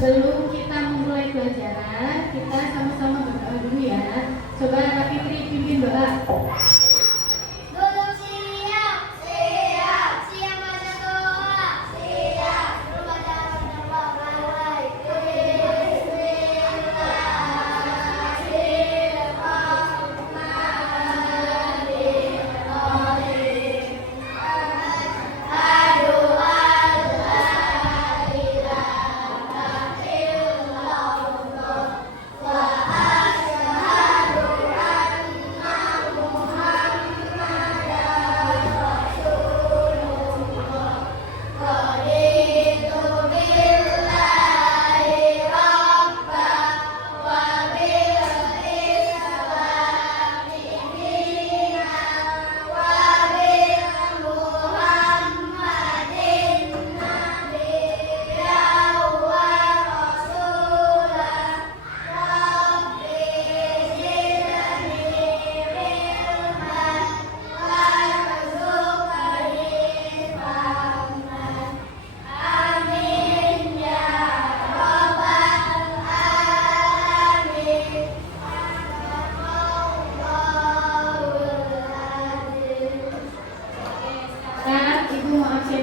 sebelum kita memulai pelajaran, kita sama-sama berdoa dulu ya. Coba Kak Fitri pimpin doa.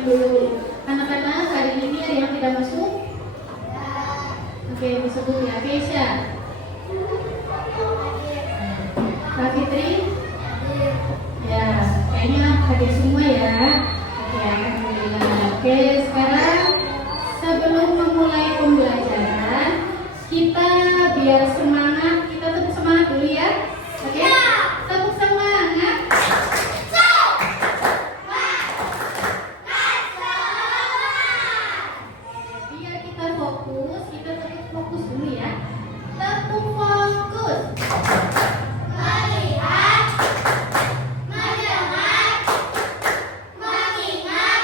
Dulu. Anak-anak hari ini ada yang tidak masuk? Oke, disebut ya. Keisha, Kak Fitri, ya, kayaknya hadir semua ya. Oke, alhamdulillah. Oke, sekarang sebelum memulai pembelajaran, kita biar semangat, kita tetap semangat dulu ya. Oke, tetap semangat. Fokus dulu ya. Tetap fokus. Melihat, mendengar, mengingat,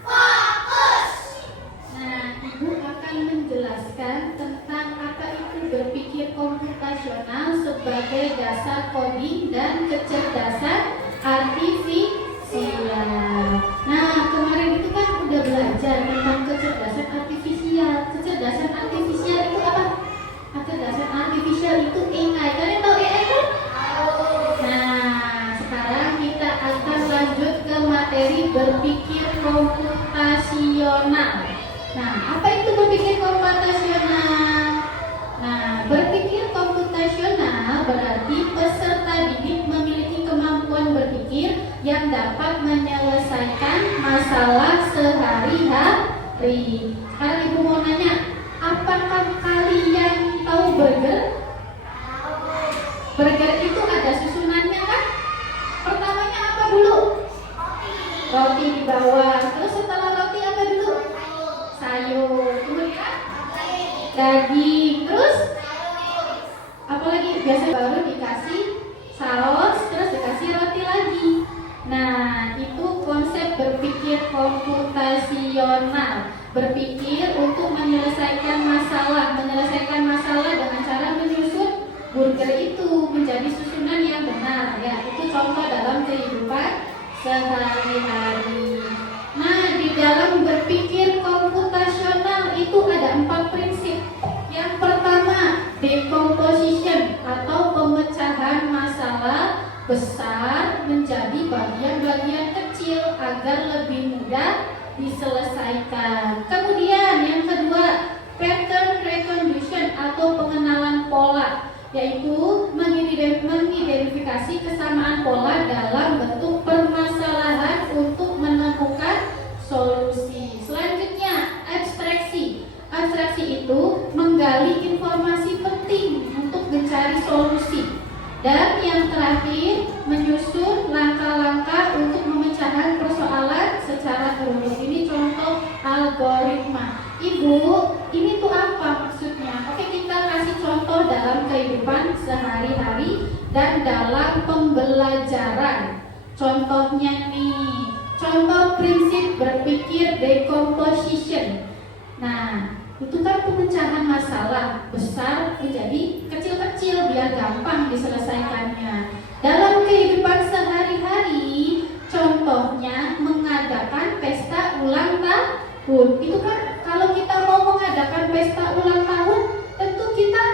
fokus. Nah, Ibu akan menjelaskan tentang apa itu berpikir komputasional sebagai dasar coding dan kecerdasan artifisial. Nah, kemarin itu kan udah belajar tentang kecerdasan artifisial. Kecerdasan artifisial itu apa? Kecerdasan artifisial itu AI. Kalian tahu AI kan? Nah, sekarang kita akan lanjut ke materi berpikir komputasional. Nah, apa itu berpikir komputasional? Nah, berpikir komputasional berarti peserta didik memiliki kemampuan berpikir yang dapat menyelesaikan masalah sehari-hari. Sekarang Ibu mau nanya, apakah kalian tahu burger? Burger itu ada susunannya kan? Pertamanya apa dulu? Roti di bawah. Terus setelah roti apa dulu? Sayur. Kemudian daging. Terus apalagi? Biasa baru dikasih saus, terus dikasih roti lagi. Nah, itu konsep berpikir komputasional. Berpikir untuk menyelesaikan masalah dengan cara menyusun burger itu menjadi susunan yang benar ya. Itu contoh dalam kehidupan sehari-hari. Nah, di dalam berpikir komputasional itu ada 4 prinsip. Yang pertama, decomposition atau pemecahan masalah besar menjadi bagian-bagian kecil agar lebih mudah diselesaikan. Kemudian yang kedua, pattern recognition atau pengenalan pola, yaitu mengidentifikasi kesamaan pola dalam bentuk permasalahan untuk menemukan solusi. Selanjutnya, abstraksi. Abstraksi itu menggali informasi penting untuk mencari solusi. Dan yang terakhir, menyusun langkah-langkah untuk memecahkan persoalan secara terurut. Ini contoh algoritma. Ibu, ini tuh apa maksudnya? Oke, kita kasih contoh dalam kehidupan sehari-hari dan dalam pembelajaran. Contohnya nih, contoh prinsip berpikir decomposition. Nah, itu kan pemecahan masalah besar menjadi kecil-kecil biar gampang diselesaikannya. Dalam kehidupan sehari-hari, contohnya mengadakan pesta ulang tahun. Itu kan kalau kita mau mengadakan mengadakan pesta ulang tahun, tentu kita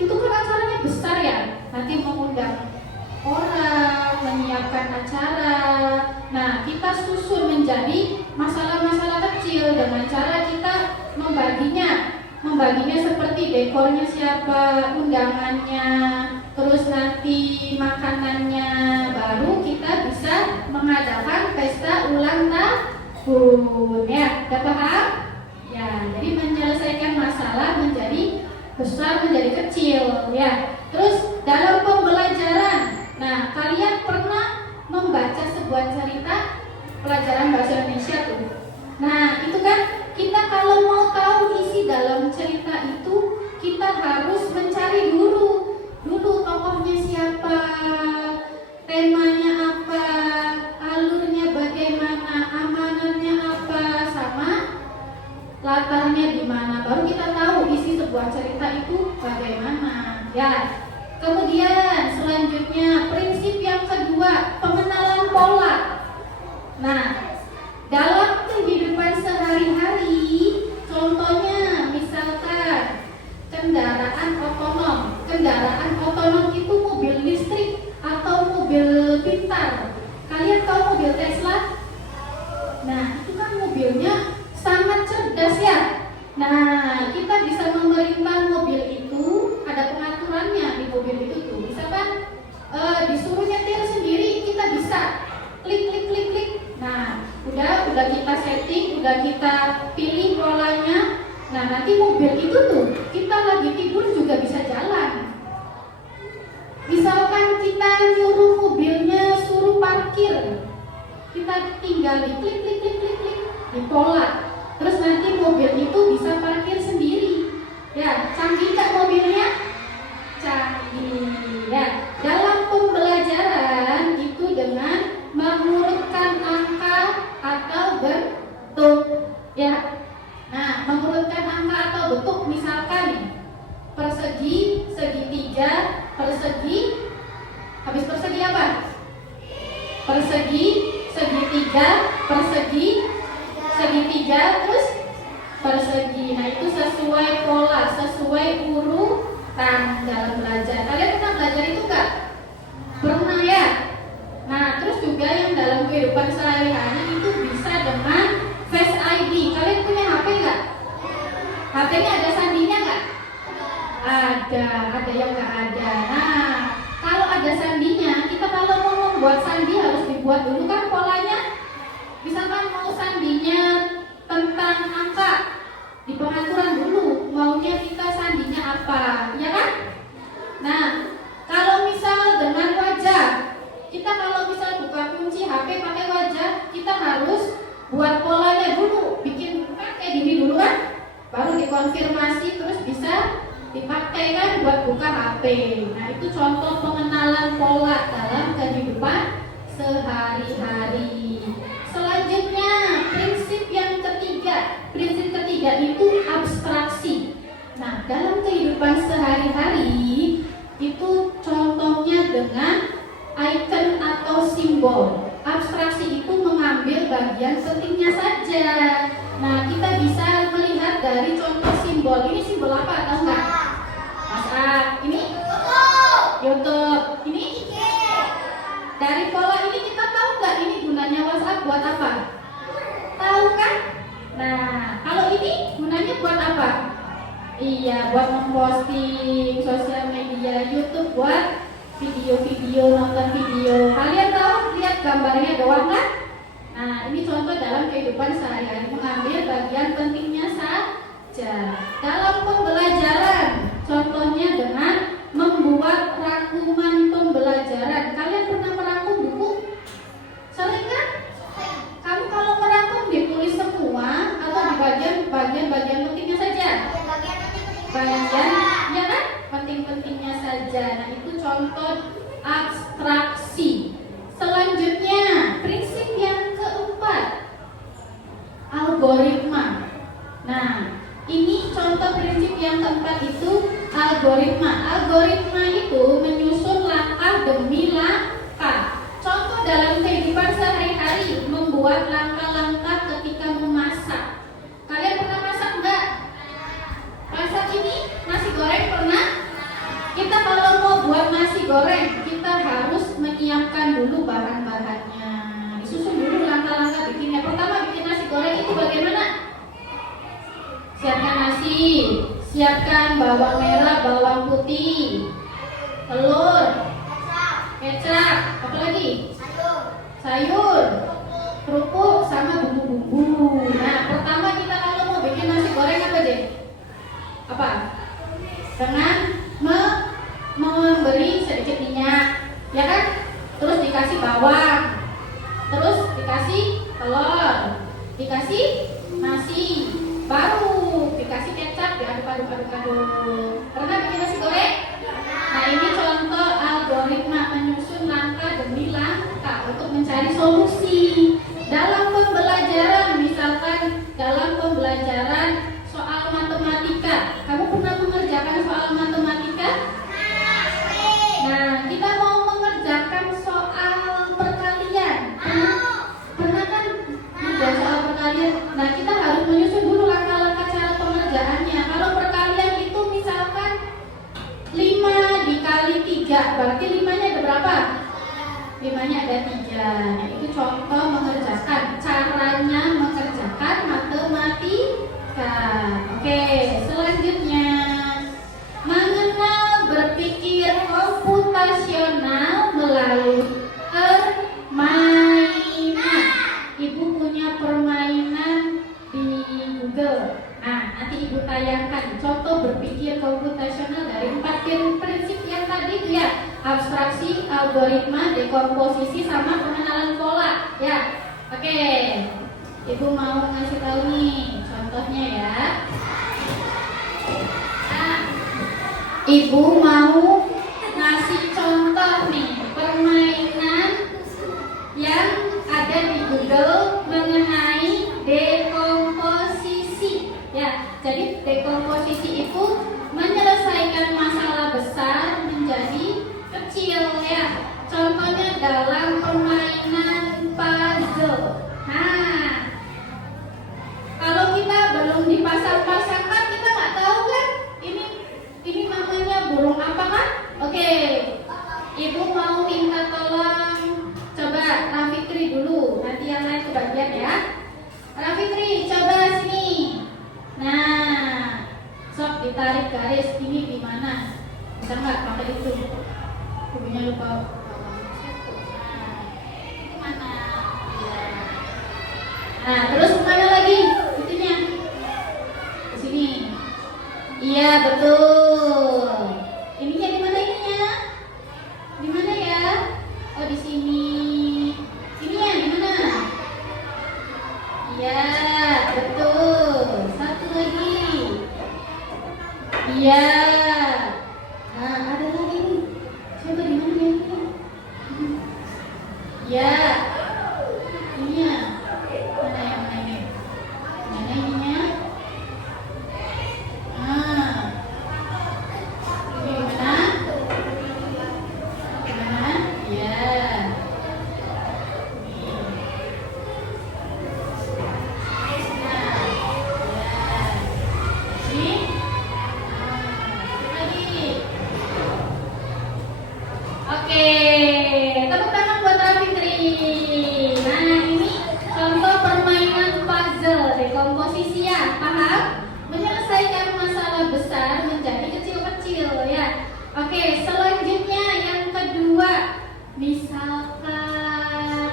itu kan acaranya besar ya. Nanti mengundang orang, menyiapkan acara. Nah, kita susun menjadi masalah-masalah kecil dengan cara kita membaginya seperti dekornya siapa, undangannya, terus nanti makanannya, baru kita bisa mengadakan pesta ulang tahun. Ya, udah paham? Ya, jadi menyelesaikan masalah menjadi besar menjadi kecil ya. Terus dalam pembelajaran, nah kalian pernah membaca sebuah cerita pelajaran bahasa Indonesia tuh. Nah itu kan kita kalau mau tahu isi dalam cerita itu kita harus mencari dulu tokohnya siapa, temanya apa, alurnya bagaimana, amanatnya apa, sama latarnya di mana, baru kita tahu isi sebuah cerita itu bagaimana ya. Kemudian selanjutnya prinsip yang kedua, pengenalan pola. Nah, dalam kehidupan sehari-hari, contohnya misalkan kendaraan otonom itu mobil listrik atau mobil pintar. Kalian tahu mobil Tesla? Nah, itu kan mobilnya sangat cerdas ya. Nah, kita bisa memerintah mobil itu, ada pengaturannya di mobil itu tuh. Misalkan disuruh nyetir sendiri, kita bisa klik. Nah, udah kita setting, udah kita pilih polanya. Nah, nanti mobil itu tuh kita lagi tidur juga bisa jalan. Misalkan kita nyuruh mobilnya suruh parkir, kita tinggal di klik di pola. Terus nanti mobil itu bisa parkir sendiri. Ya, canggih nggak mobilnya? Canggih. Ya, dalam pembelajaran itu dengan mengurutkan angka atau bentuk. Ya. Nah, mengurutkan angka atau bentuk, misalkan nih, persegi, segitiga, persegi. Habis persegi apa? Persegi, segitiga, persegi, terus persegi. Nah, itu sesuai pola, sesuai urutan dalam belajar. Kalian pernah belajar itu enggak? Pernah ya? Nah, terus juga yang dalam kehidupan sehari-hari itu bisa dengan Face ID. Kalian punya HP enggak? HP-nya ada sandinya enggak? Ada yang enggak ada. Nah, kalau ada sandinya, kita kalau mau membuat sandi harus dibuat dulu kan polanya. Misalkan mau sandinya tentang angka, di pengaturan dulu maunya kita sandinya apa, ya kan? Nah, kalau misal dengan wajah, kita kalau misal buka kunci HP pakai wajah, kita harus buat polanya dulu, bikin kan kayak gini dulu kan, baru dikonfirmasi terus bisa dipakai kan buat buka HP. Nah, itu contoh pengenalan pola dalam kehidupan sehari-hari. Selanjutnya, prinsip ketiga itu abstraksi. Nah, dalam kehidupan sehari-hari itu contohnya dengan icon atau simbol. Abstraksi itu mengambil bagian pentingnya saja. Nah, kita bisa melihat dari contoh simbol. Ini simbol apa? Tahu nggak? WhatsApp. Ini YouTube. Ini dari pola ini kita tahu nggak ini gunanya WhatsApp buat apa? Tahu kan? Nah, kalau ini gunanya buat apa? Iya, buat memposting sosial media. YouTube buat video-video, nonton video. Kalian tahu lihat gambarnya doang kan? Nah, ini contoh dalam kehidupan sehari-hari, mengambil bagian pentingnya saja. Dalam pembelajaran, contohnya dengan membuat rangkuman pembelajaran. Kalian pernah merangkum buku? Sering kan? Kamu kalau merangkum ditulis semua atau di bagian pentingnya saja? Bagian, ya kan? Penting-pentingnya saja. Nah, itu contoh abstraksi. Selanjutnya, prinsip yang keempat, algoritma. Nah, ini contoh prinsip yang keempat itu algoritma. Algoritma itu menyusun langkah demi langkah. Contoh dalam kehidupan sehari-hari, membuat langkah-langkah ketika memasak. Kalian pernah masak enggak? Siapkan bawang merah, bawang putih, telur, kecap, apa lagi? Sayur, kerupuk, sama bumbu-bumbu. Nah, pertama kita kalau mau bikin nasi goreng apa aja? Apa? Dengan memberi sedikit minyak, ya kan? Terus dikasih bawang, terus dikasih telur, dikasih nasi, baru dikasih kecap, diaduk-aduk. Pernah bikin nasi goreng? Nah, ini contoh algoritma menyusun langkah demi langkah untuk mencari solusi dalam pembelajaran. Misalkan dalam pembelajaran soal matematika, kamu pernah mengerjakan soal matematika? Nah, kita mau mengerjakan soal perkalian. Pernah kan mengerjakan soal perkalian? Nah, kita harus menyusun dulu langkah-langkah cara pengerjaannya. Kalau perkalian itu misalkan 5 dikali 3, berarti 5-nya ada berapa? 5-nya ada 3. Nah, itu contoh mengerjakan, caranya mengerjakan matematika. Oke, selanjutnya mengenal berpikir komputasional melalui permainan. Ibu punya permainan di Google. Nah, nanti ibu tayangkan contoh berpikir komputasional dari 4 prinsip yang tadi itu ya. Abstraksi, algoritma, dekomposisi, sama pengenalan pola. Ya, oke. Ibu mau ngasih tahu nih contohnya ya. Nah, ibu mau ngasih contoh nih permainan yang ada di Google mengenai dekomposisi. Ya, jadi dekomposisi itu menyelesaikan masalah besar menjadi kecil ya. Contohnya dalam permainan puzzle. Nah, kalau kita belum dipasang-pasangkan, kita nggak tahu kan ini namanya burung apa kan? Oke, ibu mau minta tolong coba Rafitri dulu, nanti yang lain kebagian ya. Rafitri, coba sini. Nah, sok ditarik garis ini di mana? Bisa nggak pakai itu? Ibunya lupa. Nah, itu mana? Ya. Nah, terus mana lagi? Itunya di sini. Iya, betul. Ininya di mana ininya? Di mana ya? Oh, di sini. Ininya di mana? Iya, betul. Satu lagi. Iya. Nah, ada lagi nih. Coba di mana ya? Iya. Ininya. Mana yang mana ini? Mana ininya? Nah. Ini gimana? Gimana? Iya. Oke, tepuk tangan buat Rafitri. Nah, ini contoh permainan puzzle dekomposisi ya, paham? Menyelesaikan masalah besar menjadi kecil-kecil ya. Oke, selanjutnya yang kedua, misalkan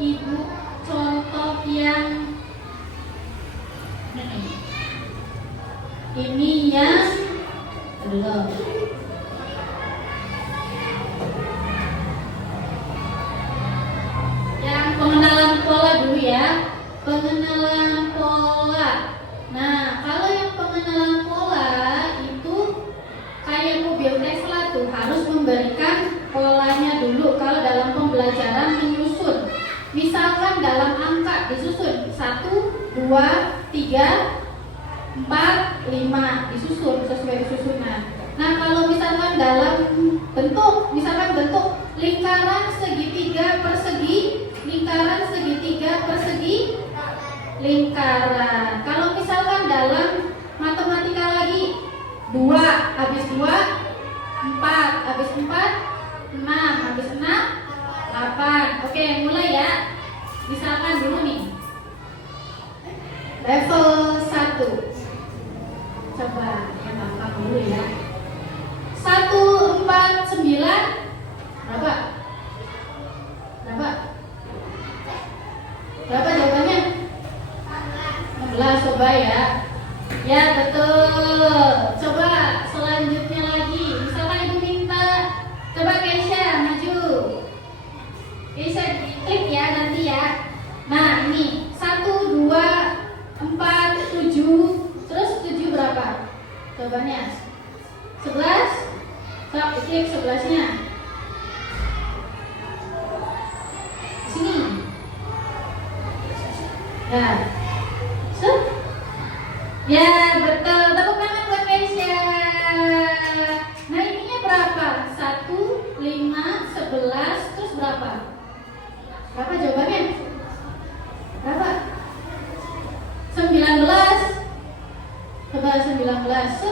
ibu contoh yang ini yang belum. Pengenalan pola dulu ya. Pengenalan pola. Nah, kalau yang pengenalan pola itu kayak mobil Tesla tuh harus memberikan polanya dulu. Kalau dalam pembelajaran menyusun, misalkan dalam angka disusun 1, 2, 3, 4, 5 disusun sesuai susunan. Nah, kalau misalkan dalam bentuk, misalkan bentuk lingkaran segitiga persegi, lingkaran segitiga persegi, lingkaran. Kalau misalkan dalam matematika lagi 2 habis 2, 4 habis 4, 6 habis 6, 8. Oke, mulai ya. Misalkan dulu nih level 1. Coba ya, dulu ya. 149 berapa? Berapa? Berapa jawabannya? 16, coba ya. Ya betul. Coba selanjutnya lagi. Misalkan ibu minta, coba Keisha maju. Keisha klik ya nanti ya. Nah ini 1, 2, 4, 7. Terus 7 berapa? Jawabannya 11. Coba klik 11-nya. Sini. Nah. Ya betul, tepuk tangan buat Keisha. Nah ininya berapa? 1, 5, 11, terus berapa? Berapa jawabannya? Berapa? 19. Coba 19.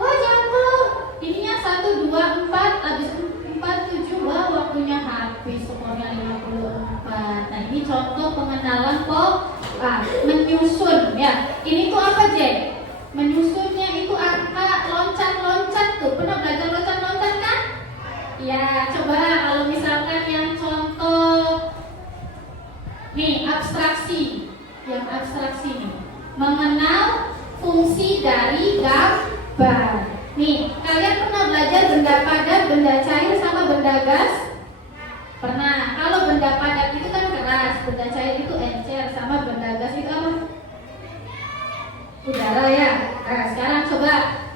Oh jatuh. Ininya 1, 2, 4, habis 4, 7. Wah waktunya habis, skornya 54. Nah ini contoh pengenalan kok. Menyusun ya. Ini tuh apa Jack? Menyusunnya itu angka loncat-loncat tuh. Pernah belajar loncat-loncat kan? Ya coba kalau misalkan yang contoh nih abstraksi. Yang abstraksi nih, mengenal fungsi dari gambar. Nih kalian pernah belajar benda padat, benda cair sama benda gas? Pernah. Kalau benda padat itu kan keras, benda cair itu encer, sama benda gas itu apa? Udara ya. Nah sekarang coba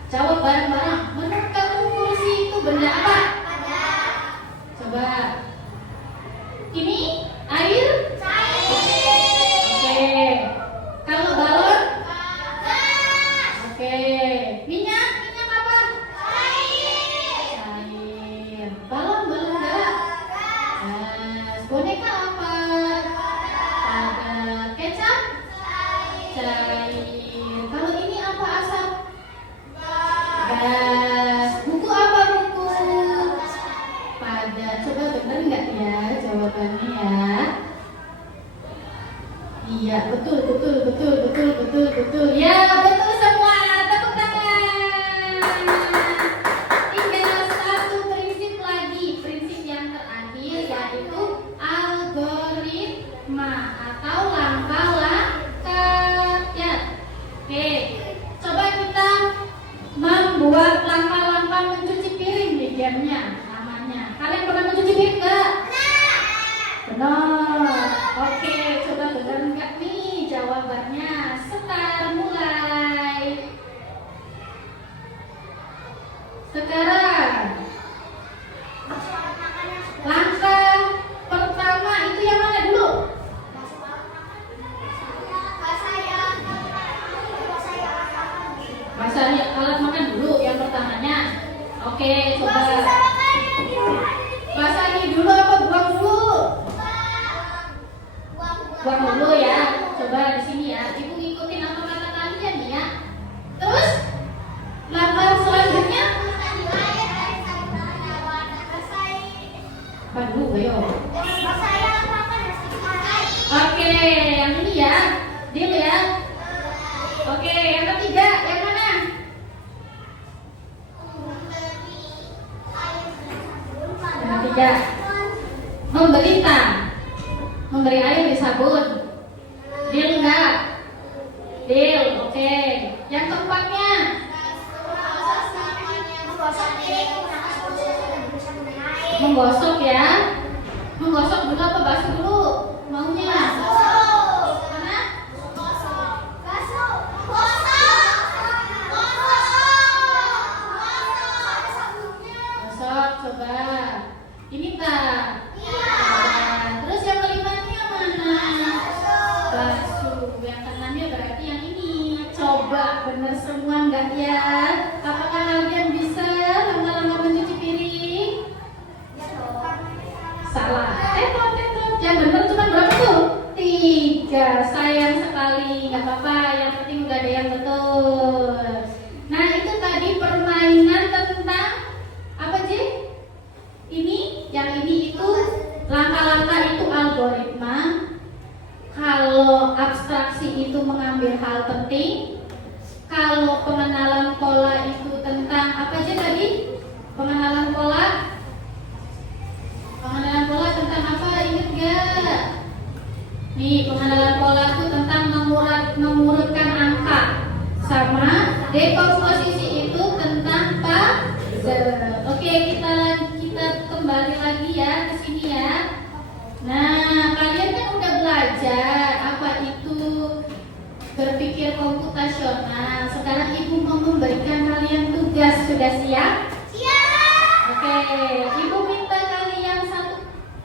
jawab bareng-bareng. Menurut kamu kursi itu benda apa? Padat. Coba. Ini air? Cair. Oke. Kalau balon? Gas. Oke. Minyak? Minyak apa? Cair. Cair. Balon enggak? Boneka apa? Padat. Kecap? Cair. Kalau ini apa asap? Gas. Buku apa buku? Padat. Coba benar nggak ya jawabannya ya? Iya betul. Ya betul semua. Tepuk tangan. Tinggal satu prinsip lagi, prinsip yang terakhir yaitu algoritma atau langkah-langkah ya. Oke, coba kita membuat langkah-langkah mencuci piring di gamenya namanya. Kalian pernah mencuci piring nggak? Benar. Oke, coba benar nggak nih jawabannya? Start mulai. Sekarang langkah pertama itu yang mana dulu? Basahi alat makan dulu yang pertamanya. Oke, coba. Basahi dulu apa buang dulu? Buang dulu ya. Coba di sini ya. Ibu ngikutin apa kata kalian ya. Terus langkah selanjutnya dulu ayo. Oke, yang ini ya. Deal ya. Oke, yang ketiga yang mana? Yang ketiga memberi air di sabun. Deal enggak? Deal, oke. Yang keempatnya menggosok ya. Menggosok dulu apa basuh dulu? Maunya? Mana? Gosok, coba. Ini tak? Iya. Terus yang kelimanya mana? Basuh. Yang keenamnya berarti yang ini. Coba bener semua enggak ya? Apakah kalian bisa langkah-langkah mencuci piring? Salah. Yang benar cuma berapa tuh? 3. Sayang sekali. Nggak apa-apa. Yang penting udah ada yang betul. Nah itu tadi permainan tentang apa sih? Yang ini itu langkah-langkah itu algoritma. Kalau abstraksi itu mengambil hal penting. Kalau pengenalan pola itu Apa aja tadi? Pengenalan pola. Pengenalan pola tentang apa? Ingat gak? Nih, pengenalan pola itu tentang mengurutkan angka. Sama dekomposisi itu tentang puzzle. Oke, kita kembali lagi ya ke sini ya. Nah, kalian kan udah belajar apa itu berpikir komputasional. Sekarang Ibu mau memberikan kalian tugas. Sudah siap? Siap. Oke, Ibu minta kalian satu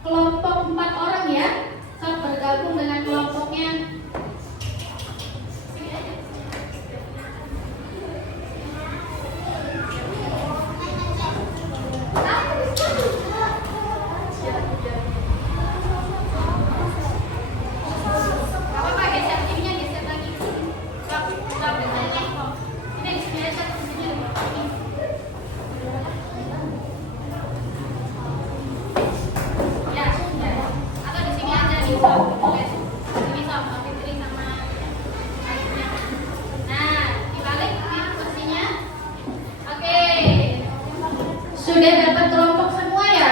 kelompok 4 orang ya. So, bergabung dengan kelompoknya. Sudah dapat kelompok semua ya?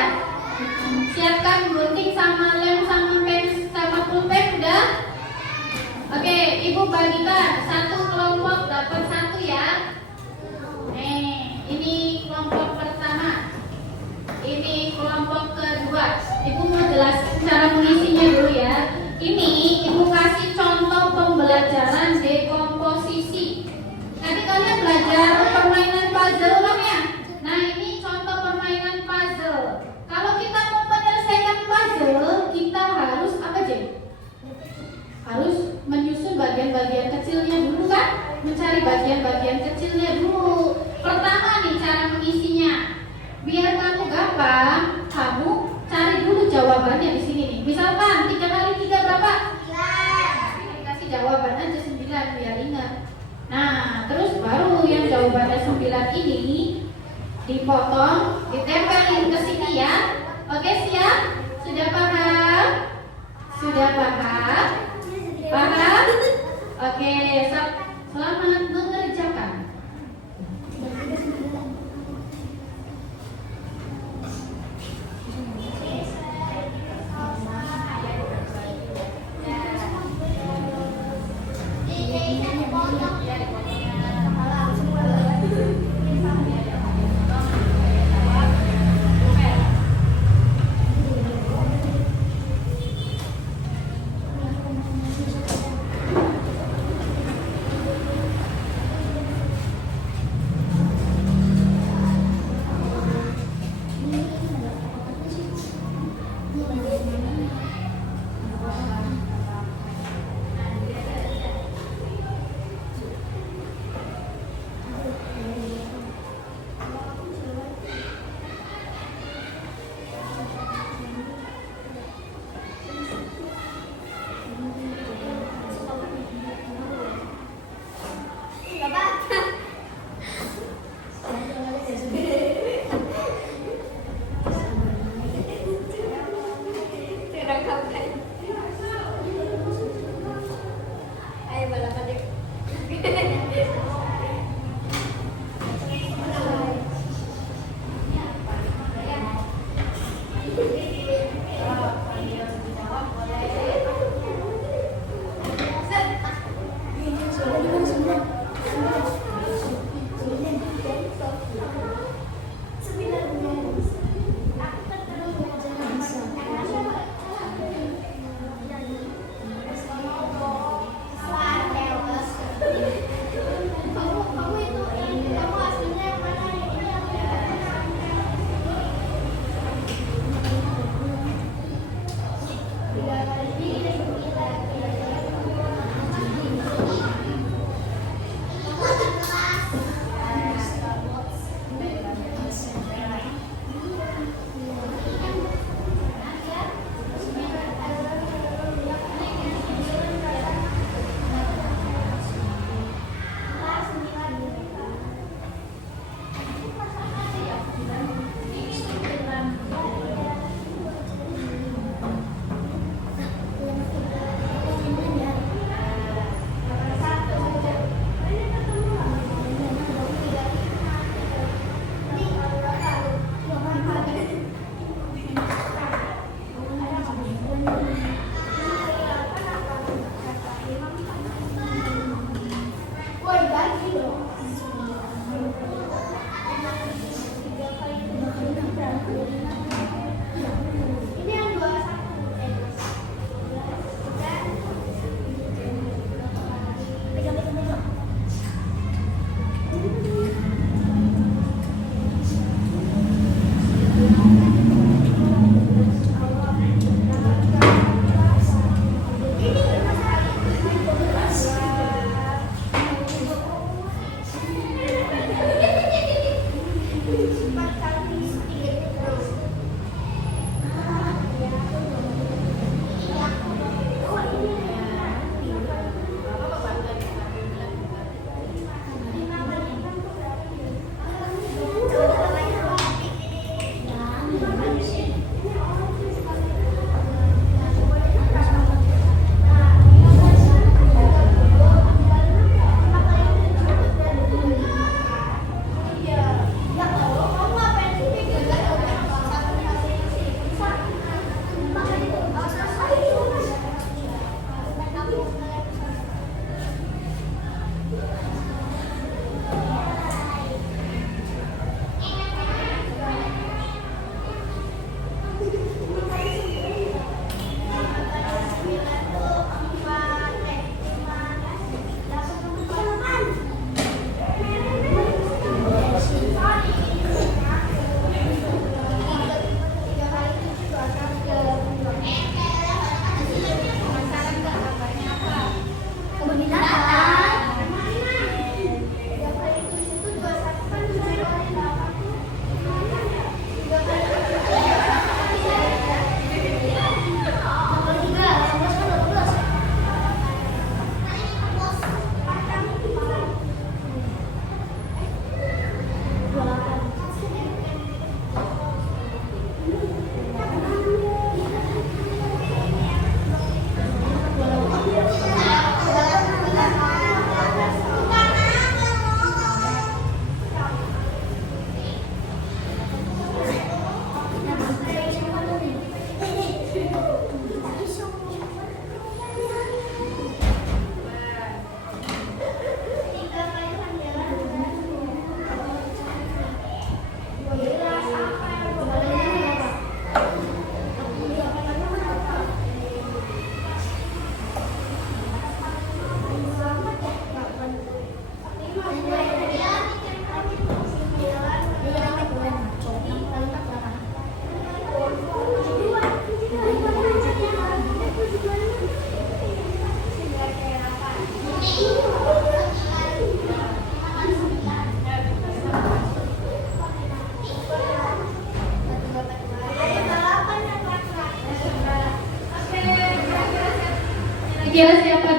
Siapkan gunting sama lem sama pen sama pulpen udah? Oke, Ibu bagikan satu kelompok dapat satu ya. Ini kelompok pertama. Ini kelompok kedua. Ibu mau jelaskan cara mengisinya dulu ya. Ini Ibu kasih contoh pembelajaran dekomposisi. Tadi kalian belajar permainan puzzle kan ya? Nah, ini contoh permainan puzzle. Kalau kita mau menyelesaikan puzzle, kita harus apa, Jen? Harus menyusun bagian-bagian kecilnya dulu kan? Mencari bagian-bagian kecilnya dulu. Pertama nih cara mengisinya. Biar kamu gampang, kamu cari dulu jawabannya di sini nih. Misalkan 3 kali 3 berapa? 9. Kasih jawaban aja 9 biar ingat. Nah, terus baru yang jawabannya 9 ini dipotong, ditempelin ke sini ya. Oke, siap? Sudah paham? Sudah paham? Paham? Oke, selamat mengerjakan.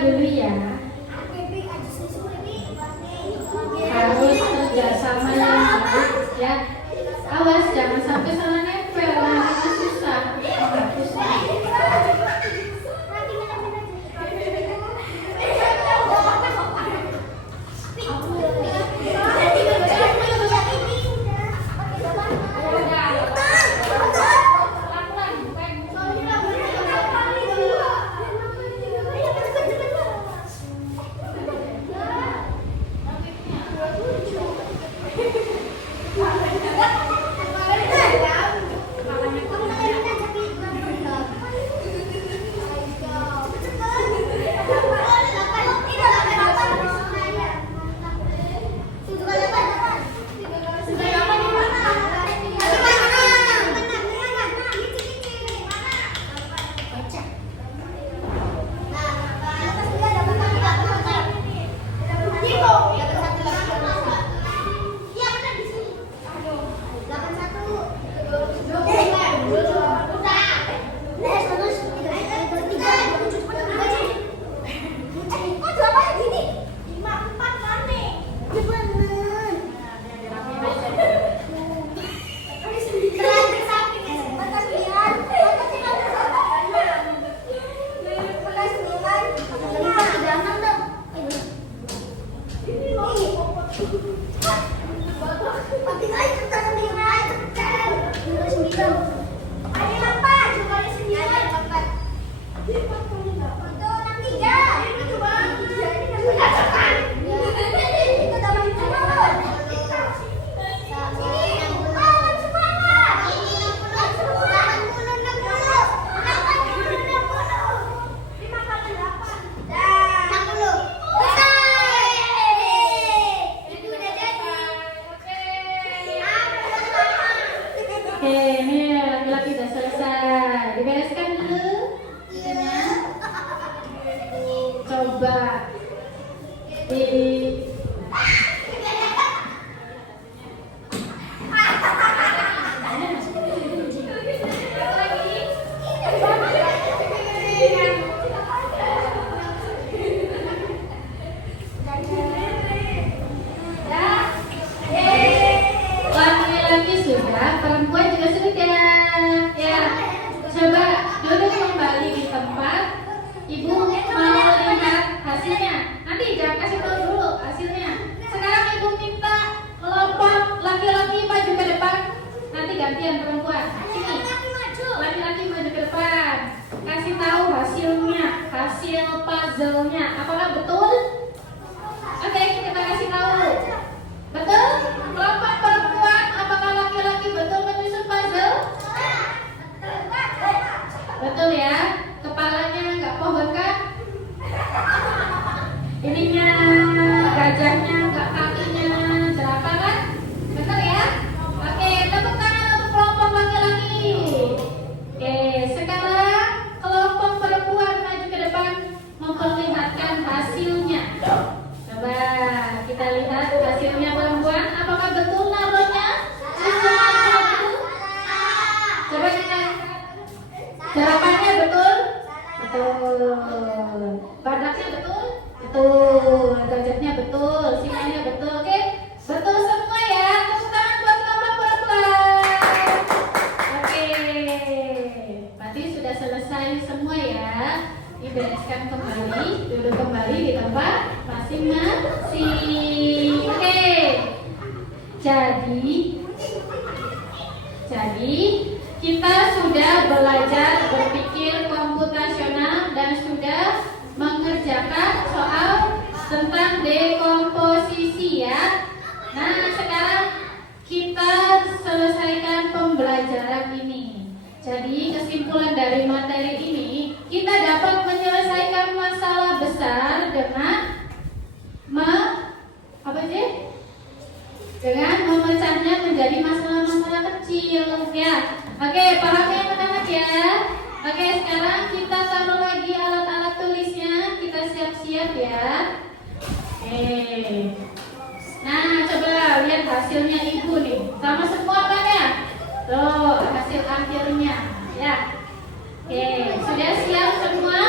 dulu ya. Harus kerjasama yang baik ya. Awas jangan sampai salah nempel, nanti susah menghapusnya. Jadi kita sudah belajar berpikir komputasional dan sudah mengerjakan soal tentang dekomposisi ya. Nah, sekarang kita selesaikan pembelajaran ini. Jadi kesimpulan dari materi ini, kita dapat menyelesaikan masalah besar dengan dengan memecahnya menjadi masalah-masalah kecil ya. Oke, paham ya anak-anak ya? Oke, sekarang kita taruh lagi alat-alat tulisnya. Kita siap-siap ya. Nah, coba lihat hasilnya ibu nih. Sama semua kan ya? Tuh, hasil akhirnya ya. Oke, sudah siap semua?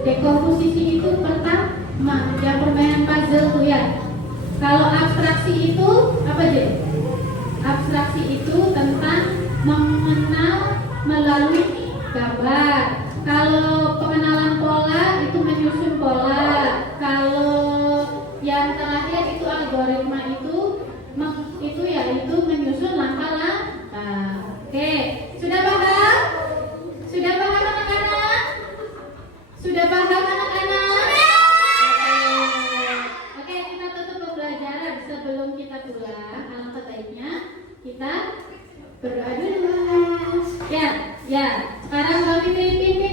Dekomposisi itu pertama, yang permainan puzzle tuh ya. Kalau abstraksi itu apa aja? Abstraksi itu tentang mengenal melalui gambar. Kalau pengenalan pola itu menyusun pola. Kalau yang terakhir itu algoritma itu yaitu menyusun langkah-langkah. Oke, sudah paham? Sudah paham anak-anak? Sudah paham anak-anak? Oke, kita tutup pembelajaran. Sebelum kita pulang, alangkah baiknya kita berdoa dulu. Ya. Sekarang kami pimpin